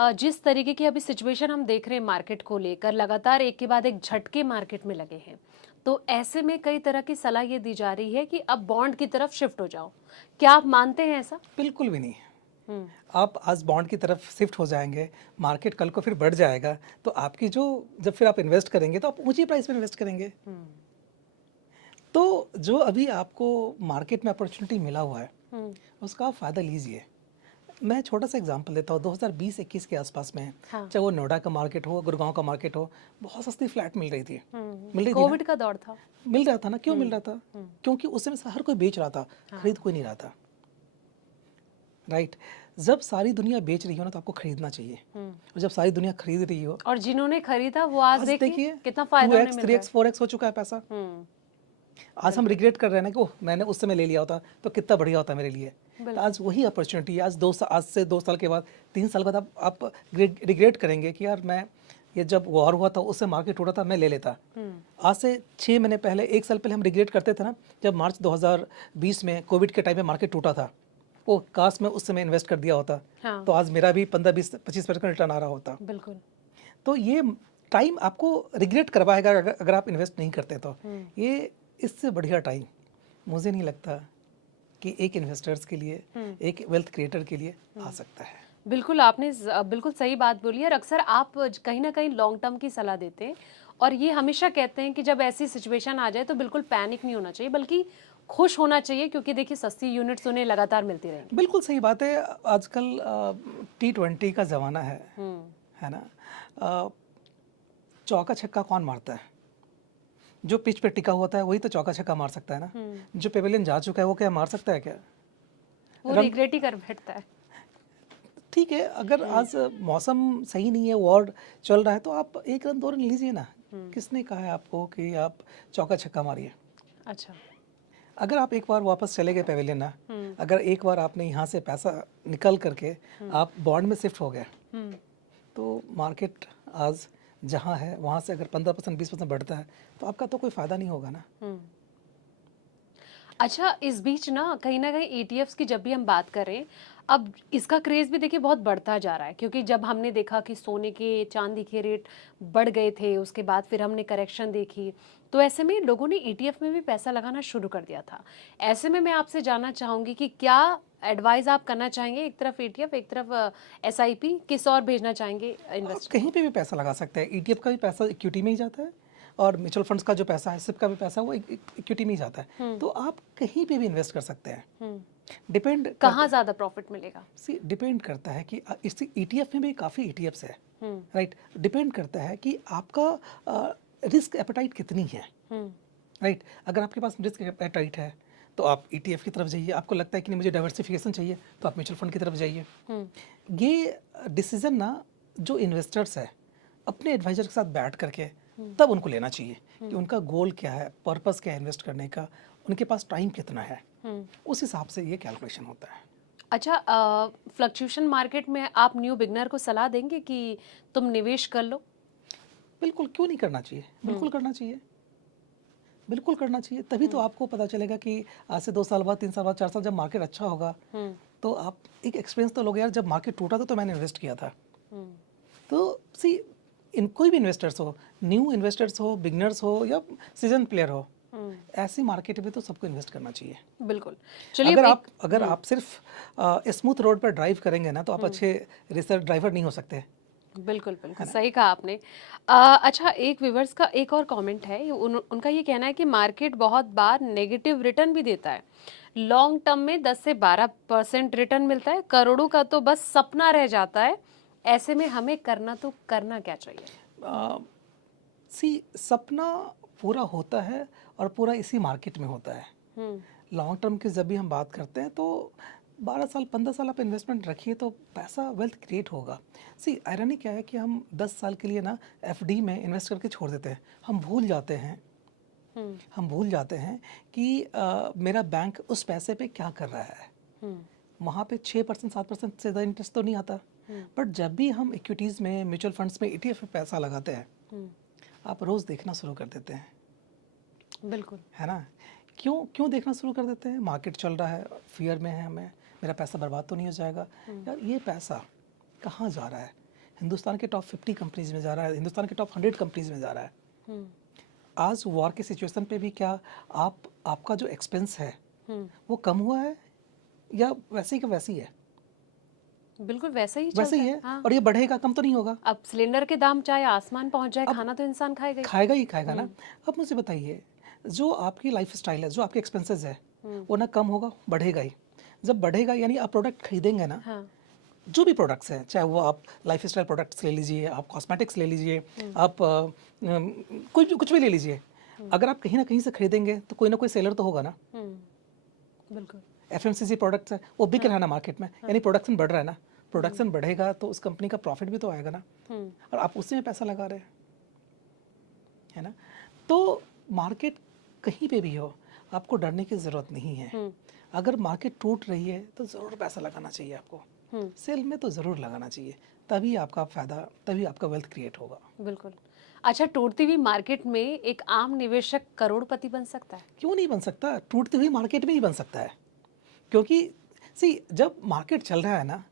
जिस तरीके की अभी सिचुएशन हम देख रहे हैं मार्केट को लेकर, लगातार एक के बाद एक झटके मार्केट में लगे हैं, तो ऐसे में कई तरह की सलाह ये दी जा रही है कि अब बॉन्ड की तरफ शिफ्ट हो जाओ। क्या आप मानते हैं ऐसा? बिल्कुल भी नहीं। हम्म। आप आज बॉन्ड की तरफ शिफ्ट हो जाएंगे, मार्केट कल को फिर बढ़ जाएगा, तो आपकी जो जब फिर आप इन्वेस्ट करेंगे तो आप ऊंची प्राइस में इन्वेस्ट करेंगे। हम्म। तो जो अभी आपको मार्केट में अपॉर्चुनिटी मिला हुआ है हम्म। उसका आप फ़ायदा लीजिए। मैं छोटा सा एग्जांपल देता हूँ, 2020-21 के आसपास में, हाँ। चाहे वो नोएडा का मार्केट हो, गुड़गांव का मार्केट हो, बहुत सस्ती फ्लैट मिल रही थी। मिल रही थी ना? कोविड का दौर था। मिल रहा था ना? क्यों मिल रहा था? क्योंकि उस समय से हर कोई बेच रहा था, हाँ। खरीद कोई नहीं रहा था। राइट। जब सारी दुनिया बेच रही हो ना तो आपको खरीदना चाहिए, और जब सारी दुनिया खरीद रही हो, और जिन्होंने खरीदा वो आज आज देखिए देखिए कितना फायदा उन्हें 2x मिल रहा 3x 4x हो चुका है पैसा। है। आज हम रिग्रेट कर रहे हैं ना कि ओह मैंने उस समय ले लिया होता तो कितना बढ़िया होता मेरे लिए। तो बिल्कुल। आज वही अपॉर्चुनिटी है। आज से 2 साल के बाद, 3 साल बाद आप रिग्रेट करेंगे कि यार मैं, ये जब वॉर हुआ था उससे मार्केट टूटा था, मैं ले लेता। आज से 6 महीने पहले, 1 साल पहले हम रिग्रेट करते थे ना, जब मार्च 2020 में कोविड के टाइम में मार्केट टूटा था, वो काश मैं उस समय इन्वेस्ट कर दिया होता, हाँ। तो आज मेरा भी 15-20-25% रिटर्न आ रहा होता। बिल्कुल। तो ये टाइम आपको रिग्रेट करवाएगा अगर आप इन्वेस्ट नहीं करते तो। ये इससे बढ़िया टाइम मुझे नहीं लगता कि एक इन्वेस्टर्स के लिए, एक वेल्थ क्रिएटर के लिए आ सकता है। बिल्कुल, आपने बिल्कुल सही बात बोली है। और अक्सर आप कहीं ना कहीं लॉन्ग टर्म की सलाह देते हैं, और ये हमेशा कहते हैं कि जब ऐसी सिचुएशन आ जाए तो बिल्कुल पैनिक नहीं होना चाहिए, बल्कि खुश होना चाहिए, क्योंकि देखिए सस्ती यूनिट्स उन्हें लगातार मिलती रहेंगी। बिल्कुल सही बात है। आजकल T20 का ज़माना है ना? अ, चौका छक्का कौन मारता है? जो पिच पे टिका हुआ है वही तो चौका छक्का मार सकता है ना। जो पेवेलियन जा चुका है वो क्या मार सकता है क्या? वो रन, रिग्रेट ही कर बैठता है। ठीक है, अगर आज मौसम सही नहीं है, वॉर चल रहा है, तो आप 1 रन 2 रन लीजिए ना। किसने कहा है आपको कि आप चौका छक्का मारिए? अच्छा। अगर आप एक बार वापस चले गए पेवेलियन ना, अगर एक बार आपने यहाँ से पैसा निकल करके आप बॉन्ड में शिफ्ट हो गए, तो मार्केट आज जहाँ है वहाँ से अगर 15% 20% बढ़ता है तो आपका तो कोई फ़ायदा नहीं होगा ना। अच्छा, इस बीच ना कहीं ईटीएफ्स की जब भी हम बात करें, अब इसका क्रेज भी देखिए बहुत बढ़ता जा रहा है, क्योंकि जब हमने देखा कि सोने के चांदी के रेट बढ़ गए थे, उसके बाद फिर हमने करेक्शन देखी, तो ऐसे में लोगों ने ईटीएफ में भी पैसा लगाना शुरू कर दिया था। ऐसे में मैं आपसे जानना चाहूंगी कि क्या एडवाइस आप करना चाहेंगे, एक तरफ ईटीएफ एक तरफ एसआईपी, किस और भेजना चाहेंगे आप इन्वेस्टर कहीं को? पे भी पैसा लगा सकते हैं। ईटीएफ का भी पैसा इक्विटी में ही जाता है, और म्यूचुअल फंड्स का जो पैसा है, सिप का भी पैसा है, वो इक्विटी में ही जाता है। तो आप कहीं पे भी इन्वेस्ट कर सकते हैं। डिपेंड कहाँ करता ज्यादा प्रॉफिट मिलेगा? डिपेंड करता है कि इस ईटीएफ में भी काफ़ी ईटीएफ्स है। राइट। डिपेंड करता है कि आपका रिस्क एपेटाइट कितनी है। राइट। अगर आपके पास रिस्क एपेटाइट है तो आप ईटीएफ की तरफ जाइए। आपको लगता है कि नहीं मुझे डाइवर्सिफिकेशन चाहिए तो आप म्यूचुअल फंड की तरफ जाइए। ये डिसीजन ना जो इन्वेस्टर्स है अपने एडवाइजर के साथ बैठ करके तब उनको लेना चाहिए कि उनका गोल क्या है, पर्पस क्या है इन्वेस्ट करने का, उनके पास टाइम कितना है। उस हिसाब से ये कैलकुलेशन होता है। अच्छा, फ्लक्चुएशन मार्केट में आप न्यू बिगनर को सलाह देंगे कि तुम निवेश कर लो? बिल्कुल, क्यों नहीं करना चाहिए? बिल्कुल करना चाहिए। बिल्कुल करना चाहिए। तभी तो आपको पता चलेगा कि आज से 2 साल बाद, 3 साल बाद, 4 साल जब मार्केट अच्छा होगा तो आप एक एक्सपीरियंस तो लोगे, यार जब मार्केट टूटा था तो मैंने इन्वेस्ट किया था। तो सी, इन कोई भी इन्वेस्टर्स हो, न्यू इन्वेस्टर्स हो, बिगनर्स हो या सीजन प्लेयर हो, ऐसी मार्केट में तो सबको इन्वेस्ट करना चाहिए। बिल्कुल। चलिए अगर आप सिर्फ स्मूथ रोड पर ड्राइव करेंगे ना तो आप अच्छे रेसर ड्राइवर नहीं हो सकते। बिल्कुल बिल्कुल सही कहा आपने। अच्छा, एक व्यूवर्स का एक और कमेंट है, उनका ये कहना है कि मार्केट बहुत बार नेगेटिव रिटर्न भी देता है। लॉन्ग टर्म में 10 से 12% रिटर्न मिलता है, करोड़ों का तो बस सपना रह जाता है। ऐसे में हमें करना क्या चाहिए? सपना पूरा होता है और पूरा इसी मार्केट में होता है। लॉन्ग टर्म की जब भी हम बात करते हैं तो 12 साल 15 साल आप इन्वेस्टमेंट रखिए तो पैसा वेल्थ क्रिएट होगा। आयरनी क्या है कि हम 10 साल के लिए ना एफडी में इन्वेस्ट करके छोड़ देते हैं। हम भूल जाते हैं कि मेरा बैंक उस पैसे पे क्या कर रहा है। वहाँ पे 6% 7% से ज़्यादा इंटरेस्ट तो नहीं आता। बट जब भी हम इक्विटीज़ में, म्यूचुअल फंड्स में, ईटीएफ में पैसा लगाते हैं, आप रोज़ देखना शुरू कर देते हैं। बिल्कुल। है ना? क्यों देखना शुरू कर देते हैं? मार्केट चल रहा है, फियर में है हमें, मेरा पैसा बर्बाद तो नहीं हो जाएगा। यार ये पैसा कहाँ जा रहा है? हिंदुस्तान के टॉप 50 कंपनीज में जा रहा है, हिंदुस्तान के टॉप 100 कंपनीज में जा रहा है। हम्म, आज वॉर की सिचुएशन पे भी क्या आपका जो एक्सपेंस है वो कम हुआ है या वैसे ही का वैसे ही है? बिल्कुल वैसा ही चल वैसे रहा ही है। है, हाँ, और ये बढ़ेगा, कम तो नहीं होगा। अब सिलेंडर के दाम चाहे आसमान पहुंच जाए, अब खाना तो इंसान खाएगा ही। खाएगा ही खाएगा ना। अब मुझे बताइए, जो आपकी लाइफ स्टाइल है, जो आपके एक्सपेंसेस है, वो ना कम होगा, बढ़ेगा ही। जब बढ़ेगा यानी आप प्रोडक्ट खरीदेंगे ना, हाँ, जो भी प्रोडक्ट्स हैं, चाहे वो आप लाइफ स्टाइल प्रोडक्ट्स ले लीजिए, आप कॉस्मेटिक्स ले लीजिए, आप कुछ भी ले लीजिए, अगर आप कहीं ना कहीं से खरीदेंगे तो कोई ना कोई सेलर तो होगा ना। बिल्कुल। एफएमसीजी प्रोडक्ट्स है, वो बिक रहा है ना मार्केट में, यानी प्रोडक्शन बढ़ रहा है ना। प्रोडक्शन बढ़ेगा तो उस कंपनी का प्रॉफिट भी तो आएगा ना, और आप उसी में पैसा लगा रहे हैं, है ना। तो मार्केट कहीं पे भी हो, आपको डरने की ज़रूरत नहीं है। अगर मार्केट टूट रही है तो ज़रूर पैसा लगाना चाहिए आपको, सेल में तो ज़रूर लगाना चाहिए, तभी आपका फ़ायदा, तभी आपका वेल्थ क्रिएट होगा। बिल्कुल। अच्छा, टूटती हुई मार्केट में एक आम निवेशक करोड़पति बन सकता है? क्यों नहीं बन सकता? टूटती हुई मार्केट में ही बन सकता है, क्योंकि जब मार्केट चल रहा है ना,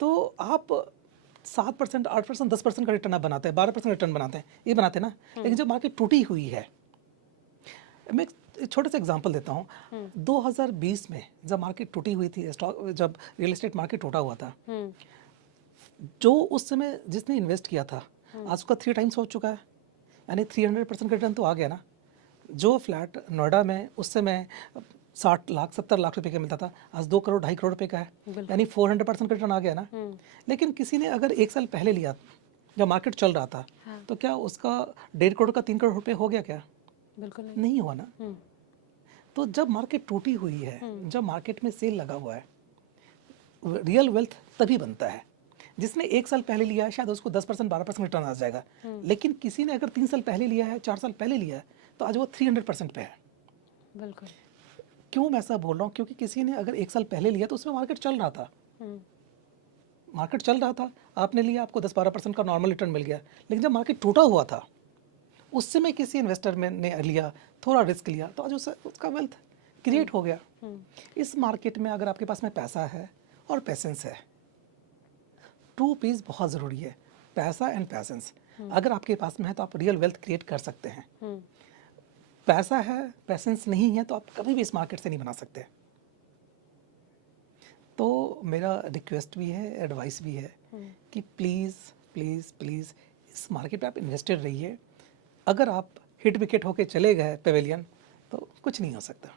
तो आप 7%, 8%, 10% का रिटर्न आप बनाते हैं, 12% रिटर्न बनाते हैं, ये बनाते हैं ना। लेकिन जब मार्केट टूटी हुई है, मैं एक छोटा सा एग्जांपल देता हूँ। 2020 में जब मार्केट टूटी हुई थी, जब रियल एस्टेट मार्केट टूटा हुआ था, जो उस समय जिसने इन्वेस्ट किया था, आज उसका 3 टाइम्स हो चुका है, यानी 300% का रिटर्न तो आ गया ना। जो फ्लैट नोएडा में उस समय 60 लाख 70 लाख रुपए का मिलता था, आज 2 करोड़ 2.5 करोड़ रुपए का है, यानी 400% का रिटर्न आ गया ना। लेकिन किसी ने अगर 1 साल पहले लिया, जब मार्केट चल रहा था, तो क्या उसका 1.5 करोड़ का 3 करोड़ रुपए हो गया क्या? बिल्कुल नहीं। नहीं हुआ ना। तो जब मार्केट टूटी हुई है, जब मार्केट में सेल लगा हुआ है, रियल वेल्थ तभी बनता है। जिसने 1 साल पहले लिया है, शायद उसको 10% 12% रिटर्न आ जाएगा, लेकिन किसी ने अगर 3 साल पहले लिया है, 4 साल पहले लिया है, तो आज वो 300% पे है। बिल्कुल। क्यों मैं ऐसा बोल रहा हूँ? क्योंकि किसी ने अगर 1 साल पहले लिया तो उसमें मार्केट चल रहा था, मार्केट चल रहा था, आपने लिया, आपको 10-12% का नॉर्मल रिटर्न मिल गया। लेकिन जब मार्केट टूटा हुआ था, उस समय किसी इन्वेस्टर ने लिया, थोड़ा रिस्क लिया, तो आज उसका वेल्थ क्रिएट हो गया। इस मार्केट में अगर आपके पास में पैसा है और पेशेंस है, 2 पीस बहुत ज़रूरी है, पैसा एंड पेशेंस। अगर आपके पास में है तो आप रियल वेल्थ क्रिएट कर सकते हैं। पैसा है, पेशेंस नहीं है, तो आप कभी भी इस मार्केट से नहीं बना सकते। तो मेरा रिक्वेस्ट भी है, एडवाइस भी है कि प्लीज़ प्लीज़ प्लीज़ इस मार्केट पे आप इन्वेस्टेड रहिए। अगर आप हिट विकेट होके चले गए पेवेलियन, तो कुछ नहीं हो सकता।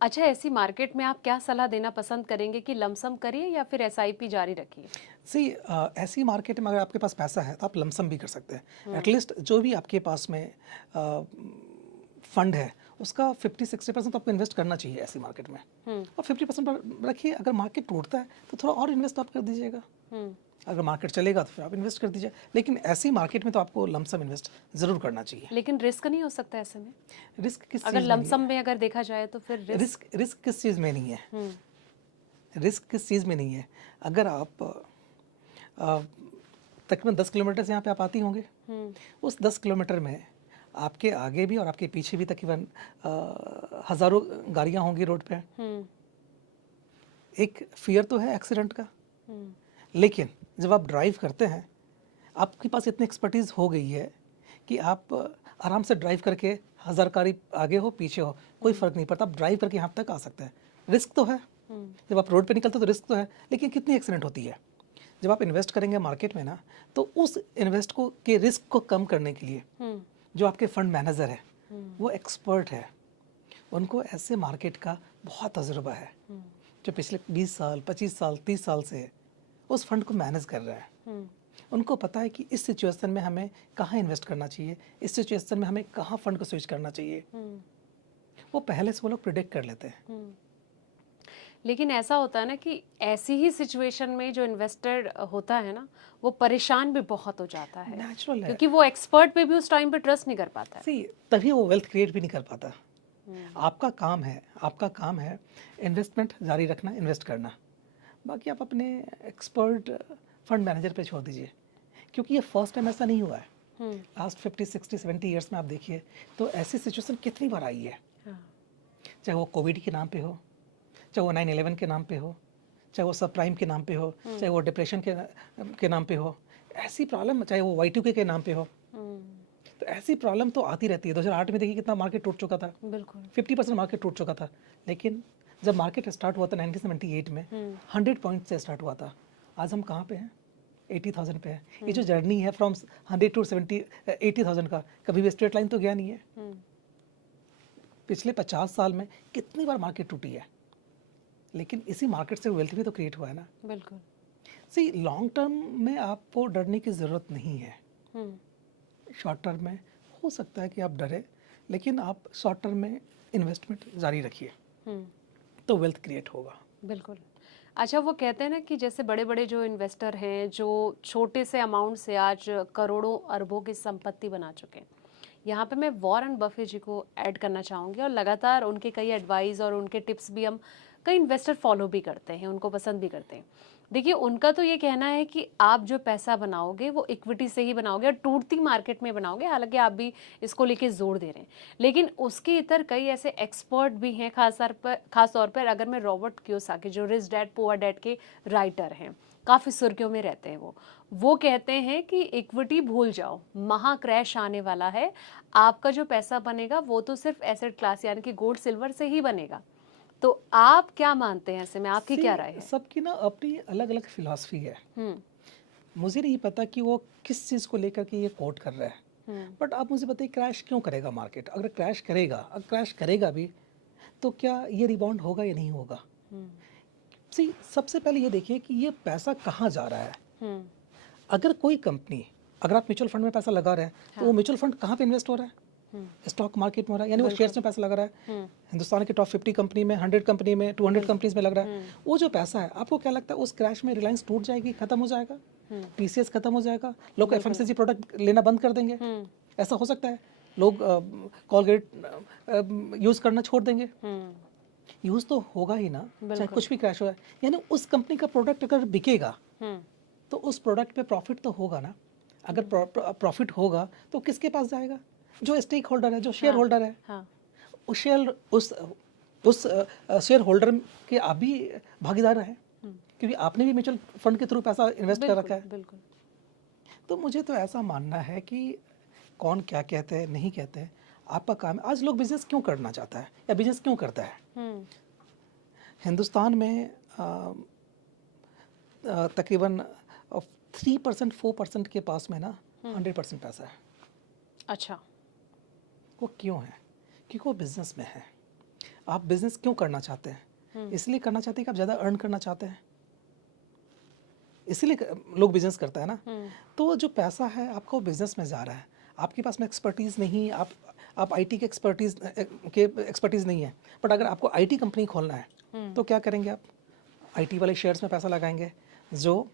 अच्छा, ऐसी मार्केट में आप क्या सलाह देना पसंद करेंगे कि लमसम करिए या फिर एसआईपी जारी रखिए? ऐसी मार्केट में अगर आपके पास पैसा है तो आप लमसम भी कर सकते हैं। एटलीस्ट जो भी आपके पास में फंड है, उसका 50-60% तो आपको इन्वेस्ट करना चाहिए ऐसी मार्केट में, और 50% रखिए। अगर मार्केट टूटता है तो थोड़ा और इन्वेस्ट आप कर दीजिएगा, अगर मार्केट चलेगा तो फिर आप इन्वेस्ट कर दीजिए। लेकिन ऐसी मार्केट में तो आपको लमसम इन्वेस्ट ज़रूर करना चाहिए। लेकिन रिस्क नहीं हो सकता ऐसे में? रिस्क किस अगर चीज़ में नहीं लमसम में अगर देखा जाए तो फिर है? रिस्क किस चीज़ में नहीं है? रिस्क किस चीज़ में नहीं है? अगर आप तकरीबन 10 किलोमीटर से यहाँ पे आप आती होंगे, उस 10 किलोमीटर में आपके आगे भी और आपके पीछे भी तकरीबन हज़ारों गाड़ियाँ होंगी रोड पे। एक फियर तो है एक्सीडेंट का, लेकिन जब आप ड्राइव करते हैं, आपके पास इतनी एक्सपर्टीज़ हो गई है कि आप आराम से ड्राइव करके 1000 गाड़ी आगे हो पीछे हो, कोई फ़र्क नहीं पड़ता, आप ड्राइव करके यहाँ तक आ सकते हैं। रिस्क तो है, जब आप रोड पे निकलते हो तो रिस्क तो है, लेकिन कितनी एक्सीडेंट होती है। जब आप इन्वेस्ट करेंगे मार्केट में ना, तो उस इन्वेस्ट को के रिस्क को कम करने के लिए जो आपके फंड मैनेजर है, वो एक्सपर्ट है, उनको ऐसे मार्केट का बहुत तजुर्बा है, जो पिछले 20 साल 25 साल 30 साल से उस फंड को मैनेज कर रहा है। उनको पता है कि इस सिचुएशन में हमें कहाँ इन्वेस्ट करना चाहिए, इस सिचुएशन में हमें कहाँ फंड को स्विच करना चाहिए, वो पहले से वो लोग प्रिडिक्ट कर लेते हैं। लेकिन ऐसा होता है ना कि ऐसी ही सिचुएशन में जो इन्वेस्टर होता है ना, वो परेशान भी बहुत हो जाता है, नेचुरल है, क्योंकि वो एक्सपर्ट पे भी उस टाइम पे ट्रस्ट नहीं कर पाता है। तभी वो वेल्थ क्रिएट भी नहीं कर पाता। आपका काम है इन्वेस्टमेंट जारी रखना, इन्वेस्ट करना, बाकी आप अपने एक्सपर्ट फंड मैनेजर पे छोड़ दीजिए, क्योंकि ये फर्स्ट टाइम ऐसा नहीं हुआ है। लास्ट 50 60 70 ईयर्स में आप देखिए तो ऐसी सिचुएशन कितनी बार आई है, चाहे वो कोविड के नाम पे हो, चाहे वो 9/11 के नाम पे हो, चाहे वो सब प्राइम के नाम पे हो, चाहे वो डिप्रेशन के नाम पे हो। ऐसी प्रॉब्लम चाहे वो Y2K के नाम पे हो, तो ऐसी प्रॉब्लम तो आती रहती है। 2008 में देखिए कितना मार्केट टूट चुका था, बिल्कुल 50% मार्केट टूट चुका था। लेकिन जब मार्केट स्टार्ट हुआ था 1978 में 100 पॉइंट से स्टार्ट हुआ था, आज हम कहाँ पे हैं? 80,000 पे है। ये जो जर्नी है फ्रॉम 100 टू 80,000 का, कभी भी स्ट्रेट लाइन तो गया नहीं है। पिछले 50 साल में कितनी बार मार्केट टूटी है, लेकिन इसी मार्केट से वेल्थ भी तो क्रिएट हुआ है ना। बिल्कुल सी लॉन्ग टर्म में आपको डरने की ज़रूरत नहीं है। शॉर्ट टर्म में हो सकता है कि आप डरे, लेकिन आप शॉर्ट टर्म में इन्वेस्टमेंट जारी रखिए तो वेल्थ क्रिएट होगा। बिल्कुल। अच्छा, वो कहते हैं ना कि जैसे बड़े बड़े जो इन्वेस्टर हैं जो छोटे से अमाउंट से आज करोड़ों अरबों की संपत्ति बना चुके हैं, यहाँ पे मैं वॉरेन बफे जी को ऐड करना चाहूँगी और लगातार उनके कई एडवाइस और उनके टिप्स भी हम कई इन्वेस्टर फॉलो भी करते हैं, उनको पसंद भी करते हैं। देखिए, उनका तो ये कहना है कि आप जो पैसा बनाओगे वो इक्विटी से ही बनाओगे और टूटती मार्केट में बनाओगे। हालांकि आप भी इसको लेके जोर दे रहे हैं, लेकिन उसके इतर कई ऐसे एक्सपर्ट भी हैं, खास तौर पर अगर मैं रॉबर्ट कियोसाकी जो रिच डैड पुअर डैड के राइटर हैं, काफ़ी सुर्खियों में रहते हैं, वो कहते हैं कि इक्विटी भूल जाओ, महा क्रैश आने वाला है, आपका जो पैसा बनेगा वो तो सिर्फ एसेट क्लास यानी कि गोल्ड सिल्वर से ही बनेगा। तो आप क्या मानते हैं ऐसे में, आपकी क्या राय है? सबकी ना अपनी अलग अलग फिलॉसफी है। मुझे नहीं पता कि वो किस चीज़ को लेकर के ये कोट कर रहा है, बट आप मुझे बताइए क्रैश क्यों करेगा मार्केट? अगर क्रैश करेगा भी तो क्या ये रिबाउंड होगा या नहीं होगा? सी सबसे पहले ये देखिए कि ये पैसा कहाँ जा रहा है। अगर कोई कंपनी, अगर आप म्यूचुअल फंड में पैसा लगा रहे हैं तो वो म्यूचुअल फंड कहाँ पे इन्वेस्ट हो रहा है? स्टॉक मार्केट में हो रहा है, यानी वो शेयर्स में पैसा लगा रहा है। हिंदुस्तान के टॉप 50 कंपनी में, 100 कंपनी में, 200 कंपनीज में लग रहा है। वो जो पैसा है, आपको क्या लगता है उस क्रैश में रिलायंस टूट जाएगी, खत्म हो जाएगा, TCS खत्म हो जाएगा, लोग FMCG प्रोडक्ट लेना बंद कर देंगे? ऐसा हो सकता है? लोग कॉलगेट यूज़ करना छोड़ देंगे? यूज़ तो होगा ही ना, चाहे कुछ भी क्रैश हो। यानी उस कंपनी का प्रोडक्ट अगर बिकेगा तो उस प्रोडक्ट पे प्रॉफिट तो होगा ना। अगर प्रॉफिट होगा तो किसके पास जाएगा? जो स्टेक होल्डर है, जो शेयर होल्डर है। उस शेयर होल्डर के आप भी भागीदार हैं, क्योंकि आपने भी म्यूचुअल फंड के थ्रू पैसा इन्वेस्ट कर रखा है। बिल्कुल। तो मुझे तो ऐसा मानना है कि कौन क्या कहते हैं नहीं कहते हैं, आपका काम है। आज लोग बिजनेस क्यों करना चाहता है या बिजनेस क्यों करता है? हिंदुस्तान में तकरीबन 3% 4% के पास में ना 100% पैसा है। अच्छा, वो क्यों है? क्योंकि वो बिजनेस में है। आप बिजनेस क्यों करना चाहते हैं? इसलिए करना चाहते हैं कि आप ज़्यादा अर्न करना चाहते हैं, इसीलिए लोग बिजनेस करता है ना। तो जो पैसा है आपका वो बिजनेस में जा रहा है। आपके पास में एक्सपर्टीज़ नहीं, आप IT के एक्सपर्टीज़ नहीं है, बट अगर आपको IT कंपनी खोलना है तो क्या करेंगे आप? IT वाले शेयर्स में पैसा लगाएंगे, जो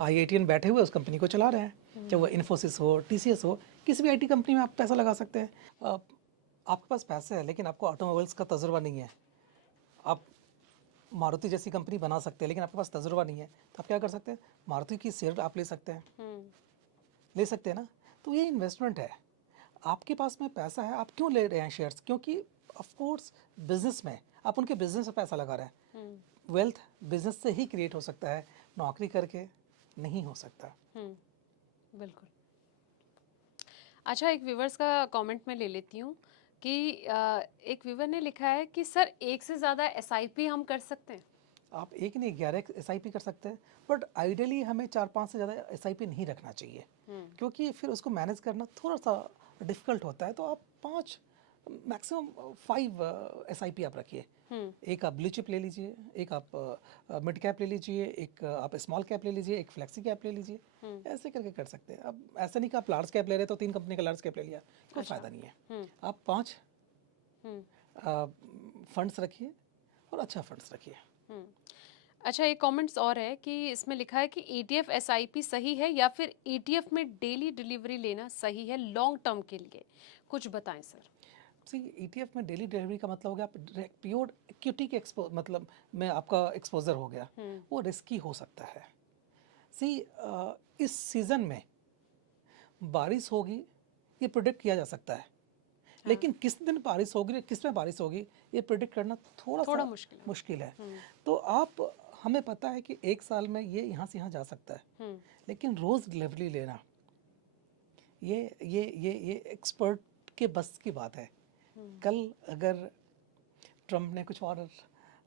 IITian बैठे हुए उस कंपनी को चला रहे हैं, चाहे वो इन्फोसिस हो, TCS हो, किसी भी IT कंपनी में आप पैसा लगा सकते हैं। आपके पास पैसे है लेकिन आपको ऑटोमोबाइल्स का तजुर्बा नहीं है, आप मारुति जैसी कंपनी बना सकते हैं, लेकिन आपके पास तजुर्बा नहीं है, तो आप क्या कर सकते हैं? मारुति की शेयर आप ले सकते हैं, ले सकते हैं ना। तो ये इन्वेस्टमेंट है। आपके पास में पैसा है, आप क्यों ले रहे हैं शेयर्स? क्योंकि ऑफ कोर्स बिजनेस में आप उनके बिजनेस में पैसा लगा रहे हैं। वेल्थ बिजनेस से ही क्रिएट हो सकता है, नौकरी करके नहीं हो सकता। बिल्कुल। अच्छा, एक व्यूवर्स का कमेंट में ले लेती हूँ कि एक व्यूवर ने लिखा है कि सर एक से ज़्यादा SIP हम कर सकते हैं? आप एक नहीं 11 SIP कर सकते हैं, बट आइडियली हमें 4-5 से ज़्यादा SIP नहीं रखना चाहिए, क्योंकि फिर उसको मैनेज करना थोड़ा सा डिफ़िकल्ट होता है। तो आप 5 मैक्सिमम 5 SIP आप रखिए। एक आप ब्लू चिप ले लीजिए, एक आप मिड कैप ले लीजिए, एक आप स्मॉल कैप ले लीजिए, एक फ्लेक्सी कैप ले लीजिए। ऐसे करके कर सकते हैं। अब ऐसा नहीं कि आप लार्ज कैप ले रहे तो 3 कंपनी का लार्ज कैप ले लिया, कोई फ़ायदा नहीं है। आप 5 फंड्स रखिए और अच्छा फंड्स रखिए। अच्छा, एक कमेंट्स और है कि इसमें लिखा है कि ETF SIP सही है या फिर ETF में डेली डिलीवरी लेना सही है लॉन्ग टर्म के लिए, कुछ बताएं सर। सी ETF में डेली डिलीवरी का मतलब हो गया आप प्योर इक्विटी के मतलब में आपका एक्सपोजर हो गया, वो रिस्की हो सकता है। सी इस सीज़न में बारिश होगी ये प्रिडिक्ट किया जा सकता है, लेकिन किस दिन बारिश होगी, किस में बारिश होगी, ये प्रिडिक्ट करना थोड़ा सा मुश्किल है। तो आप हमें पता है कि एक साल में ये यहाँ से यहाँ जा सकता है, लेकिन रोज डिलीवरी लेना ये एक्सपर्ट के बस की बात है। कल अगर ट्रम्प ने कुछ और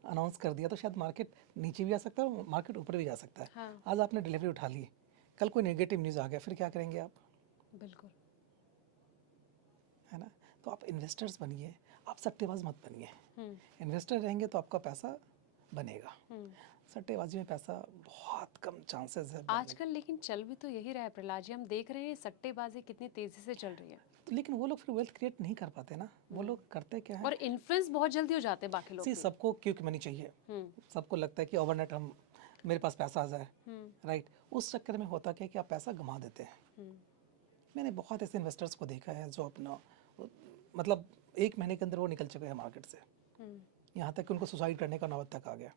अनाउंस कर दिया तो शायद मार्केट नीचे भी आ सकता है और मार्केट ऊपर भी जा सकता है। हाँ। आज आपने डिलीवरी उठा ली, कल कोई नेगेटिव न्यूज़ आ गया, फिर क्या करेंगे आप? बिल्कुल। है ना? तो आप इन्वेस्टर्स बनिए, आप सट्टेबाज मत बनिए। इन्वेस्टर रहेंगे तो आपका पैसा बनेगा। सट्टेबाजी में पैसा बहुत कम चांसेस है बनने आजकल लेकिन चल भी तो यही रहा है प्रहलाद जी, हम देख रहे हैं सट्टेबाजी कितनी तेजी से चल रही है। तो लेकिन वो लोग फिर वेल्थ क्रिएट नहीं कर पाते ना। वो लोग करते क्या है, और इन्फ्लुएंस बहुत जल्दी हो जाते हैं बाकी लोग सी भी। सबको क्विक मनी चाहिए। सबको लगता है कि ओवरनाइट हम मेरे पास पैसा आ जाए, राइट? उस चक्कर में होता क्या है कि आप पैसा गंवा देते हैं। मैंने बहुत ऐसे इन्वेस्टर्स को देखा है जो अपना मतलब 1 महीने के अंदर वो निकल चुके हैं मार्केट से, यहाँ तक कि उनको सुसाइड करने का नौबत तक आ गया।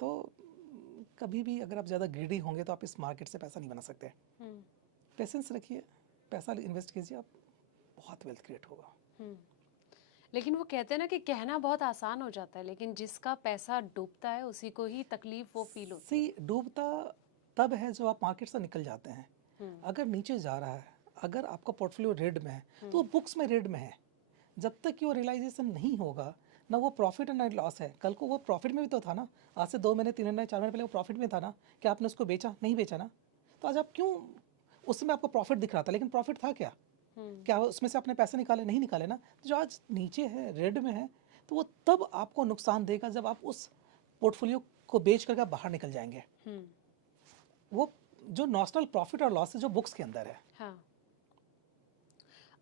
तो कभी भी अगर आप ज़्यादा ग्रीडी होंगे तो आप इस मार्केट से पैसा नहीं बना सकते। पेशेंस रखिए, पैसा इन्वेस्ट कीजिए, आप बहुत वेल्थ क्रिएट होगा। लेकिन वो कहते हैं ना कि कहना बहुत आसान हो जाता है, लेकिन जिसका पैसा डूबता है उसी को ही तकलीफ वो फील होती है। सी डूबता तब है जब आप मार्केट से निकल जाते हैं। अगर नीचे जा रहा है, अगर आपका पोर्टफोलियो रेड में है तो वो बुक्स में रेड में है। जब तक कि वो रियलाइजेशन नहीं होगा, ना वो प्रॉफिट है ना लॉस है। कल को वो प्रॉफिट में भी तो था ना, आज से 2 महीने 3 महीने 4 महीने पहले वो प्रॉफिट में था ना, क्या आपने उसको बेचा? नहीं बेचा ना। तो आज आप क्यों, उस समय आपको प्रॉफिट दिख रहा था लेकिन प्रॉफिट था क्या? क्या उसमें से आपने पैसे निकाले? नहीं निकाले ना। तो जो आज नीचे है, रेड में है, तो वो तब आपको नुकसान देगा जब आप उस पोर्टफोलियो को बेच करके आप बाहर निकल जाएंगे। वो जो नॉशनल प्रॉफिट और लॉस है जो बुक्स के अंदर है। हाँ।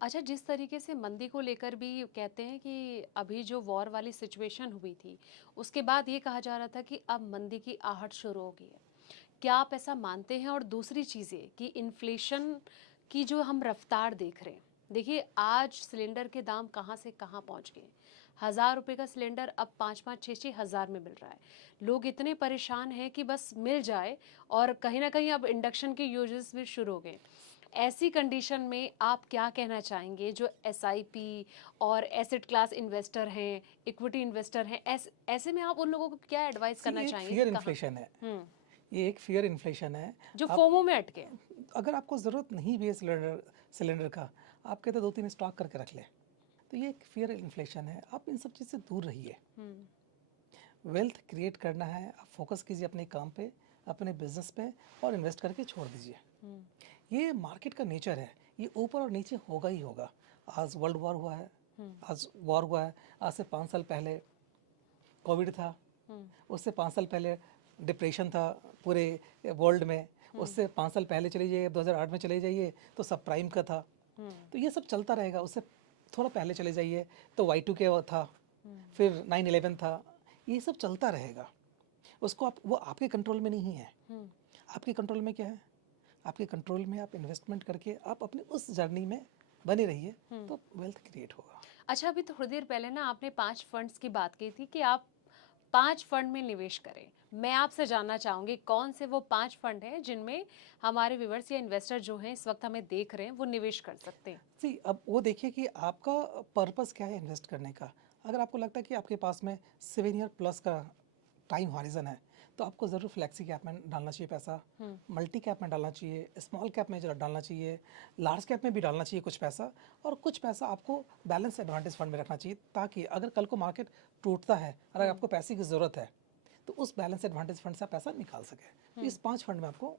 अच्छा, जिस तरीके से मंदी को लेकर भी कहते हैं कि अभी जो वॉर वाली सिचुएशन हुई थी, उसके बाद ये कहा जा रहा था कि अब मंदी की आहट शुरू हो गई है। क्या आप ऐसा मानते हैं? और दूसरी चीज़ें कि इन्फ्लेशन की जो हम रफ्तार देख रहे हैं, देखिए आज सिलेंडर के दाम कहाँ से कहाँ पहुँच गए। 1,000 रुपये का सिलेंडर अब 5-5, 6-6 हज़ार में मिल रहा है। लोग इतने परेशान हैं कि बस मिल जाए, और कहीं ना कहीं अब इंडक्शन के यूजेस भी शुरू हो गए। ऐसी कंडीशन में आप क्या कहना चाहेंगे जो एसआईपी और एसेट क्लास इन्वेस्टर हैं, इक्विटी इन्वेस्टर हैं, ऐसे में आप उन लोगों को क्या एडवाइस करना एक चाहेंगे फियर कि कहाँ? इन्फ्लेशन है, ये एक फियर इन्फ्लेशन है। जो आप फोमो में अटके हैं। अगर आपको ज़रूरत नहीं भी है सिलेंडर का, आप कहते 2-3 स्टॉक करके रख लें। तो ये एक फियर इन्फ्लेशन है। आप इन सब चीज़ से दूर रहिए। वेल्थ क्रिएट करना है, आप फोकस कीजिए अपने काम पे, अपने बिजनेस पे, और इन्वेस्ट करके छोड़ दीजिए। ये मार्केट का नेचर है, ये ऊपर और नीचे होगा ही होगा। आज वर्ल्ड वॉर हुआ है, आज वॉर हुआ है, आज से 5 साल पहले कोविड था, उससे 5 साल पहले डिप्रेशन था पूरे वर्ल्ड में, उससे 5 साल पहले चले जाइए, 2008 में चले जाइए तो सब प्राइम का था। तो ये सब चलता रहेगा। उससे थोड़ा पहले चले जाइए तो Y2K था, फिर 9/11 था। ये सब चलता रहेगा। उसको आप, वो आपके कंट्रोल में नहीं है। आपके कंट्रोल में क्या है? आपके कंट्रोल में आप इन्वेस्टमेंट करके आप अपने उस जर्नी में बने रहिए, तो वेल्थ क्रिएट होगा। अच्छा, अभी थोड़ी देर पहले ना आपने 5 फंड्स की बात की थी कि आप 5 फंड में निवेश करें। मैं आपसे जानना चाहूंगी कौन से वो 5 फंड हैं जिनमें हमारे व्यूवर्स या इन्वेस्टर जो हैं इस वक्त हमें देख रहे हैं वो निवेश कर सकते हैं। सी अब वो देखिए कि आपका पर्पस क्या है इन्वेस्ट करने का। अगर आपको लगता है कि आपके पास में 7 ईयर प्लस का टाइम हॉरिजन है, तो आपको ज़रूर फ्लेक्सी कैप में डालना चाहिए पैसा, मल्टी कैप में डालना चाहिए, स्मॉल कैप में डालना चाहिए, लार्ज कैप में भी डालना चाहिए कुछ पैसा, और कुछ पैसा आपको बैलेंस एडवांटेज फंड में रखना चाहिए, ताकि अगर कल को मार्केट टूटता है, अगर आपको पैसे की ज़रूरत है, तो उस बैलेंस एडवांटेज फंड से आप पैसा निकाल सके। तो इस 5 फंड में आपको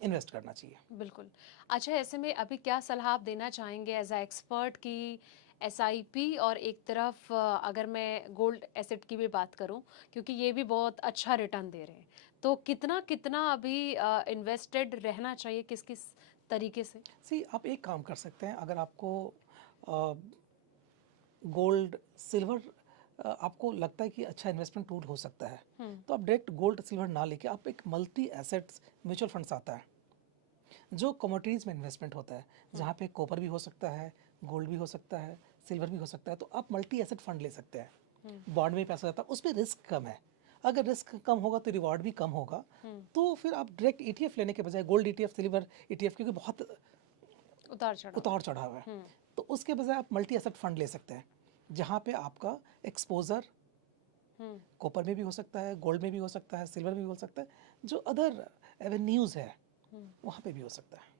इन्वेस्ट करना चाहिए। बिल्कुल। अच्छा, ऐसे में अभी क्या सलाह आप देना चाहेंगे एज अ एक्सपर्ट की एसआईपी और एक तरफ अगर मैं गोल्ड एसेट की भी बात करूं, क्योंकि ये भी बहुत अच्छा रिटर्न दे रहे हैं, तो कितना कितना अभी इन्वेस्टेड रहना चाहिए, किस किस तरीके से? सी आप एक काम कर सकते हैं, अगर आपको गोल्ड सिल्वर आपको लगता है कि अच्छा इन्वेस्टमेंट टूल हो सकता है, तो आप डायरेक्ट गोल्ड सिल्वर ना लेके आप एक मल्टी एसेट्स म्यूचुअल फंड्स आता है जो कमोडिटीज़ में इन्वेस्टमेंट होता है, जहाँ पे कॉपर भी हो सकता है, गोल्ड भी हो सकता है, सिल्वर भी हो सकता है। तो आप मल्टी एसेट फंड ले सकते हैं। बॉन्ड में पैसा जाता है, उसमें रिस्क कम है। अगर रिस्क कम होगा तो रिवॉर्ड भी कम होगा। तो फिर आप डायरेक्ट ETF लेने के बजाय गोल्ड ETF, सिल्वर ETF, क्योंकि बहुत उतार चढ़ाव है, तो उसके बजाय आप मल्टी एसेट फंड ले सकते हैं, जहाँ पे आपका एक्सपोजर कॉपर में भी हो सकता है, गोल्ड में भी हो सकता है, सिल्वर में भी हो सकता है, जो अदर एवेन्यूज़ है वहाँ पे भी हो सकता है।